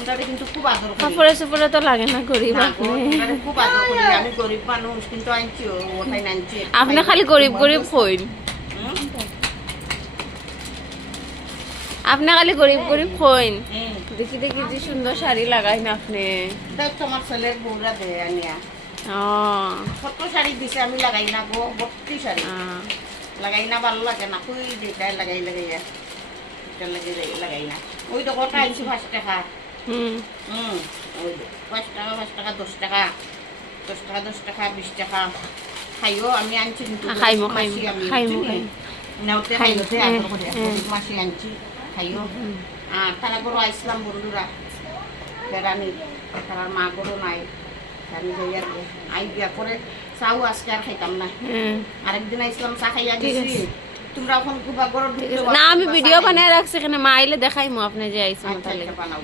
ওটারে কিন্তু খুব আদর করি। কাপড়ে সুপড়ে তো লাগে না গরিব না আপনি। গো, ওটারে খুব আদর করি। আমি গরিব মানুষ কিন্তু আনছি ওটাই আনছি। আপনি খালি গরিব গরিব কইন, আপনি খালি গরিব গরিব কইন। দেখি দেখি যে সুন্দর শাড়ি লাগাই না আপনি। দেখ তোমার ছেলের বউরা দে আনিয়া ও কত শাড়ি দিছে আমি লাগাই না গো, ভর্তি শাড়ি লাগাই না, ভালো লাগে না। কই দেখায় লাগাই লাগাইয়া এটা লাগাই না। ওই তো কটা আনছি 5 টাকা। ওই 5 টাকা 5 টাকা 10 টাকা 10 টাকা 10 টাকা 20 টাকা খাইও আমি আনছি কিন্তু খাইমো মাসি আমি খাইমো নাওতে খাইতে আদর করে মাসি আনছি খাইও। আর তারা গরু আইসলাম বন্ধুরা বেড়ানি, তার মা গরু নাই, আমি যাইয়া আই গিয়া পরে চাও আজকে আর খাইতাম না। আরেকদিন আইসলাম চা খাইয়া গেছি, তোমরা এখন খুব গরু না আমি ভিডিও বানায় রাখছি, এখানে মা আইলে দেখাইমো আপনি যে আইছেন। আচ্ছা বানাও।